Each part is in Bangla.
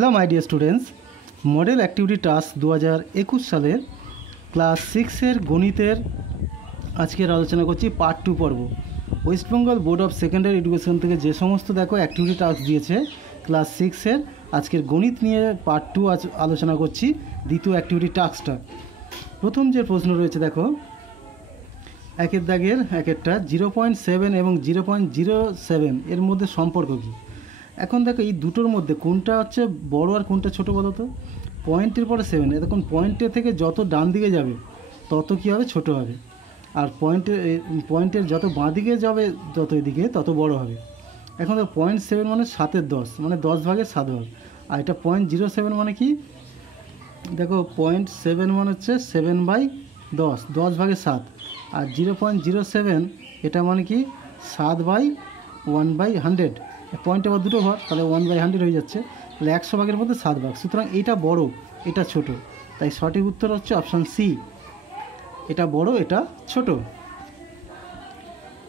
Hello my dear students, model activity task 2021 সালের ক্লাস 6-এর গণিতের আজকের আলোচনা করছি পার্ট 2 পর্ব। West Bengal board of secondary education থেকে যে সমস্ত অ্যাক্টিভিটি টাস্ক দিয়েছে ক্লাস 6-এর, আজকের গণিত নিয়ে পার্ট 2 আলোচনা করছি। দ্বিতীয় অ্যাক্টিভিটি টাস্কটা, প্রথম যে প্রশ্ন রয়েছে দেখো, একের দাগের একেরটা 0.7 এবং 0.07 এর মধ্যে সম্পর্ক কী? এখন দেখো এই দুটোর মধ্যে কোনটা হচ্ছে বড় আর কোনটা ছোট বলো তো। পয়েন্টের পরে 7, এখন পয়েন্টের থেকে যত ডান দিকে যাবে তত কী হবে, ছোট হবে। আর পয়েন্টের যত বাঁ দিকে যাবে যত এদিকে তত বড় হবে। এখন দেখো 0.7 মানে 7-এর 10, মানে 10 ভাগের 7 ভাগ। আর এটা 0.07 মানে কি, দেখো 0.7 মানে হচ্ছে 7/10, 10 ভাগের 7। আর 0.07 এটা মানে কি 7/1/100। পয়েন্ট আবার দুটো ঘর, তাহলে 1/100 হয়ে যাচ্ছে, তাহলে 100 ভাগের মধ্যে 7 ভাগ। সুতরাং এটা বড়, এটা ছোট, তাই সঠিক উত্তর হচ্ছে অপশান সি, এটা বড় এটা ছোট।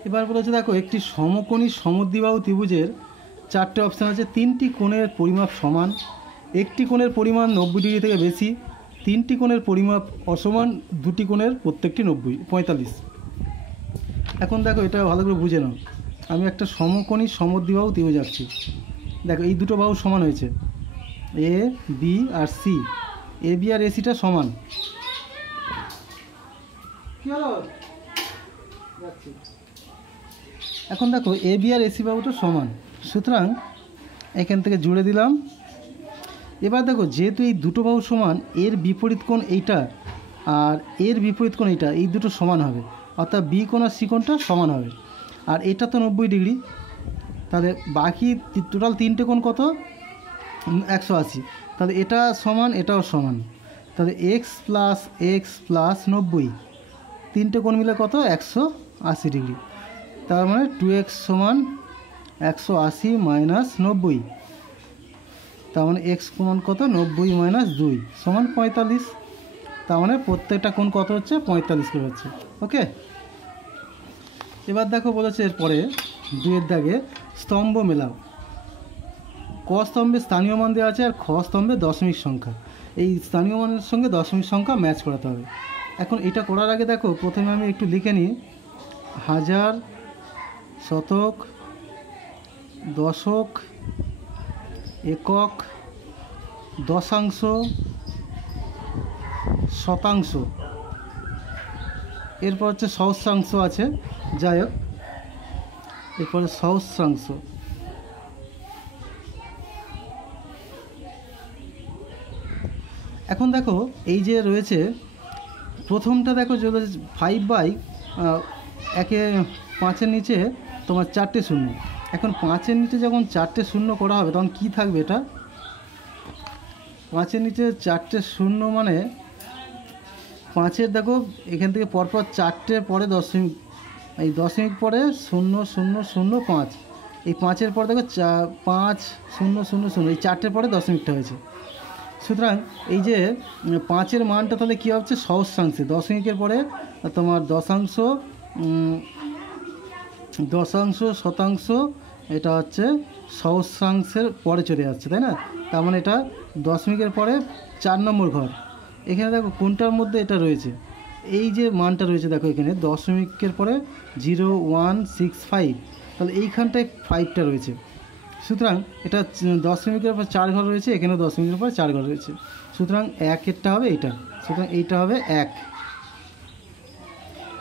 এবার বলেছে দেখো, একটি সমকোণী সমদ্বিবাহু ত্রিভুজের 4টে অপশান আছে। 3টি কোণের পরিমাপ সমান, একটি কোণের পরিমাণ 90 ডিগ্রি থেকে বেশি, 3টি কোণের পরিমাপ অসমান, 2টি কোণের প্রত্যেকটি 45। এখন দেখো এটা ভালো করে বুঝে নাও। আমি একটা সমকোণী সমদ্বিবাহু ত্রিভুজ আঁকছি। দেখো এই দুটো বাহু সমান হয়েছে, A B R C. A B আর এসিটা সমান। এখন দেখো এ বি আর এসি বাহুটা সমান, সুতরাং এখান থেকে জুড়ে দিলাম। এবার দেখো যেহেতু এই দুটো বাহু সমান, এর বিপরীত কোণ এইটা আর এর বিপরীত কোণ এইটা, এই দুটো সমান হবে, অর্থাৎ বি কোণ আর সি কোণটা সমান হবে। আর এটা তো 90 ডিগ্রি, তাহলে বাকি টোটাল 3টে কোণ কত, 180। তাহলে এটা সমান, এটাও সমান, তাহলে এক্স প্লাস 90, 3টে কোণ মিলে কত, 180 ডিগ্রি। তার মানে 2x সমান 180 মাইনাস 90, তার মানে এক্স সমান কত, 90 - 2 সমান 45। তার মানে প্রত্যেকটা কোণ কত হচ্ছে, 45 করে হচ্ছে। ওকে, এবার দেখো বলেছে এরপরে 2-এর দাগে স্তম্ভ মেলাও। ক স্তম্ভে স্থানীয় মান দেওয়া আছে আর খ স্তম্ভে দশমিক সংখ্যা। এই স্থানীয় মানের সঙ্গে দশমিক সংখ্যা ম্যাচ করাতে হবে। এখন এটা করার আগে দেখো প্রথমে আমি একটু লিখে নিই, হাজার, শতক, দশক, একক, দশাংশ, শতাংশ, এরপর হচ্ছে সহস্রাংশ আছে, যাই হোক এরপরে সহস্রাংশ। এখন দেখো এই যে রয়েছে প্রথমটা, দেখো যে 5/5-এর নিচে তোমার 4টে শূন্য। এখন 5-এর নিচে যখন 4টে শূন্য করা হবে তখন কি থাকবে, এটা 5-এর নিচে 4টে শূন্য মানে 5-এর দেখো এখান থেকে পরপর 4টে পরে দশমিক, এই দশমিক পরে 0,0,0,5, এই 5-এর পরে দেখো 5,0,0,0, এই 4টের পরে দশমিকটা হয়েছে। সুতরাং এই যে 5-এর মানটা তাহলে কী হচ্ছে, সহস্রাংশে, দশমিকের পরে তোমার দশাংশ, শতাংশ, এটা হচ্ছে সহস্রাংশের পরে চলে যাচ্ছে, তাই না? তার মানে এটা দশমিকের পরে 4 নম্বর ঘর। এখানে দেখো কোনটার মধ্যে এটা রয়েছে, এই যে মানটা রয়েছে দেখো এখানে দশমিকের পরে 0,165, তাহলে এইখানটায় 5টা রয়েছে। সুতরাং এটা দশমিকের পর 4 ঘর রয়েছে, এখানেও দশমিকের পর 4 ঘর রয়েছে, সুতরাং 1-এরটা হবে এইটা, সুতরাং এইটা হবে 1।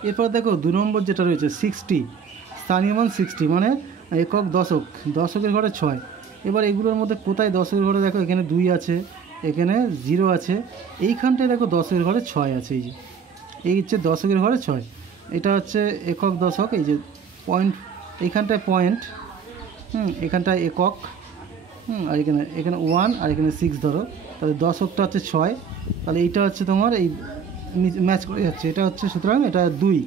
এরপর দেখো 2 নম্বর যেটা রয়েছে 60, স্থানীয় মান 60 মানে একক, দশক, দশকের ঘরে 6। এবার এগুলোর মধ্যে কোথায় দশকের ঘরে, দেখো এখানে 2 আছে, এখানে 0 আছে, এইখানটায় দেখো দশকের ঘরে 6 আছে, এই যে এই হচ্ছে দশকের ঘরে 6। এটা হচ্ছে একক, দশক, এই যে পয়েন্ট, এইখানটায় পয়েন্ট, এখানটায় একক, আর এখানে 1 আর এখানে 6 ধরো, তাহলে দশকটা হচ্ছে 6, তাহলে এইটা হচ্ছে তোমার এই ম্যাচ করে যাচ্ছে, এটা হচ্ছে, সুতরাং এটা 2,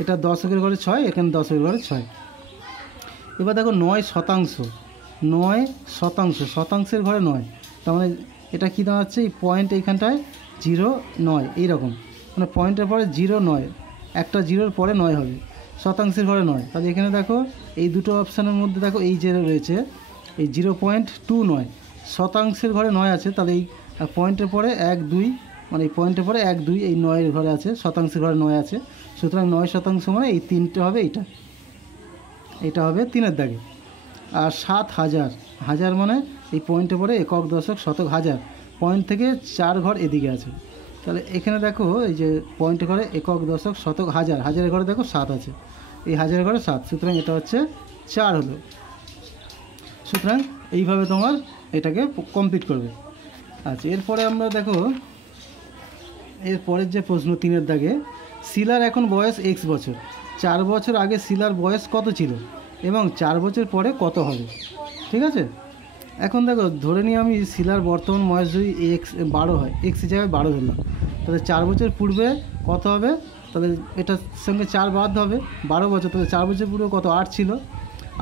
এটা দশকের ঘরে 6, এখানে দশকের ঘরে 6। এবার দেখো 9 শতাংশ, শতাংশের ঘরে 9, তার মানে এটা কী দাঁড়াচ্ছে, এই পয়েন্ট এইখানটায় 0,9 এইরকম, মানে পয়েন্টের পরে 0,9, একটা 0-এর পরে 9 হবে, শতাংশের ঘরে 9। তাহলে এখানে দেখো এই দুটো অপশানের মধ্যে দেখো এই যে রয়েছে এই 0.29, শতাংশের ঘরে 9 আছে, তাহলে এই পয়েন্টের পরে 1 2, মানে এই পয়েন্টের পরে 1 2 এই 9 ঘরে আছে, শতাংশের ঘরে 9 আছে। সুতরাং 9 শতাংশ মানে এই 3টে হবে, এটা হবে 3-এর দাগে। আর 7000, হাজার মানে এই পয়েন্টে পরে একক দশক শতক হাজার, পয়েন্ট থেকে 4 ঘর এদিকে আছে। তাহলে এখানে দেখো এই যে পয়েন্টে ঘরে একক দশক শতক হাজার, হাজারের ঘরে দেখো 7 আছে, এই হাজারের ঘরে 7, সুতরাং এটা হচ্ছে 4 হলো। সুতরাং এইভাবে তোমার এটাকে কমপ্লিট করবে। আচ্ছা, এরপরে আমরা দেখো এরপরের যে প্রশ্ন 3-এর দাগে, শিলার এখন বয়স x বছর, 4 বছর আগে শিলার বয়স কত ছিল এবং 4 বছর পরে কত হবে? ঠিক আছে, এখন দেখো ধরে নিই আমি শিলার বর্তমান বয়স যদি x12 হয়, x এর জায়গায় 12 ধরলাম, তাহলে 4 বছর পূর্বে কত হবে? তাহলে এটার সঙ্গে 4 বাদ হবে, 12 বছর, তাহলে 4 বছর পূর্বে কত 8 ছিল।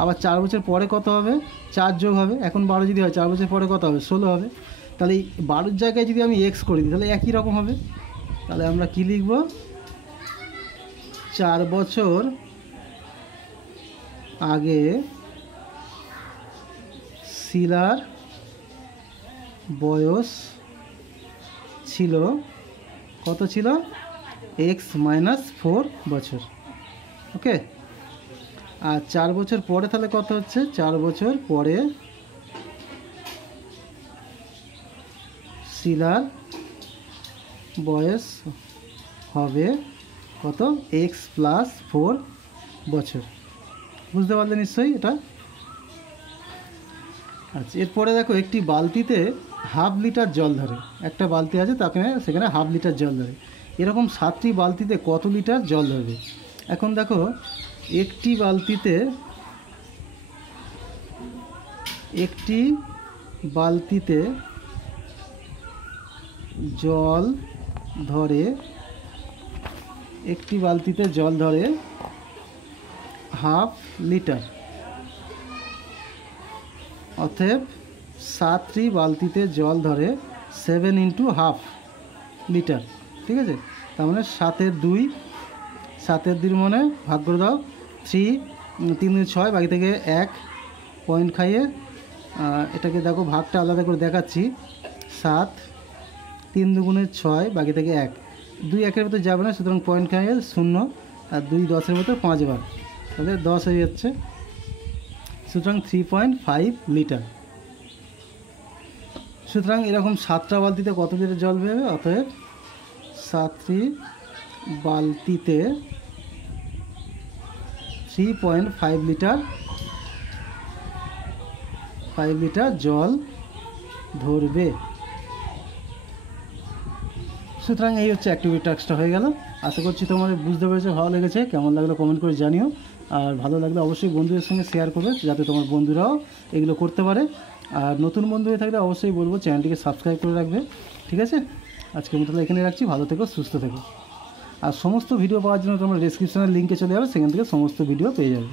আবার 4 বছর পরে কত হবে? 4 যোগ হবে, এখন 12 যদি হয় 4 বছর পরে কত হবে? 16 হবে। তাহলে এই 12-র জায়গায় যদি আমি x করে দিই তাহলে একই রকম হবে। তাহলে আমরা কি লিখব? 4 বছর আগে শিলার বয়স ছিল কত ছিল? x-4 বছর। ওকে, আর 4 বছর পরে তাহলে কত হচ্ছে? 4 বছর পরে শিলার বয়স হবে কত? x+4 বছর। বুঝতে পারলে নিশ্চয়ই এটা? আচ্ছা, এরপরে দেখো একটি বালতিতে হাফ লিটার জল ধরে, একটা বালতি আছে তাকে সেখানে হাফ লিটার জল ধরে, এরকম 7টি বালতিতে কত লিটার জল ধরবে? এখন দেখো একটি বালতিতে জল ধরে হাফ লিটার, অতএব 7টি বালতিতে জল ধরে 7 × হাফ লিটার। ঠিক আছে, তার মানে 7-এর 2 মানে ভাগ করে দাও, 3 3 6, বাকি থেকে 1 পয়েন্ট খাইয়ে এটাকে দেখো ভাগটা আলাদা করে দেখাচ্ছি। 7 3 2 6, বাকি থেকে 1, 2 1-এর ভিতরে যাবে না, সুতরাং পয়েন্ট খাইয়ে 0, আর 2 10-এর ভিতরে 5 বার, তাহলে 10 হয়ে যাচ্ছে। সুতরাং 3.5 লিটার। সুতরাং এরকম 7টা বালতিতে কত লিটার জল বেরোবে? অতএব 7টি বালতিতে 3.5 লিটার জল ধরবে। সুতরাং এই হচ্ছে অ্যাক্টিভিটি টাস্কটা হয়ে গেল। আশা করছি তোমাদের বুঝতে পেরেছে, ভালো লেগেছে। কেমন লাগলো কমেন্ট করে জানিও, আর ভালো লাগলে অবশ্যই বন্ধুদের সঙ্গে শেয়ার করবে যাতে তোমার বন্ধুরাও এগুলো করতে পারে। আর নতুন বন্ধু হয়ে থাকলে অবশ্যই বলবো চ্যানেলটিকে সাবস্ক্রাইব করে রাখবে। ঠিক আছে, আজকের মতো এখানে রাখছি। ভালো থেকো, সুস্থ থেকো। আর সমস্ত ভিডিও পাওয়ার জন্য তোমরা ডেসক্রিপশনের লিঙ্কে চলে যাবে, সেখান থেকে সমস্ত ভিডিও পেয়ে যাবে।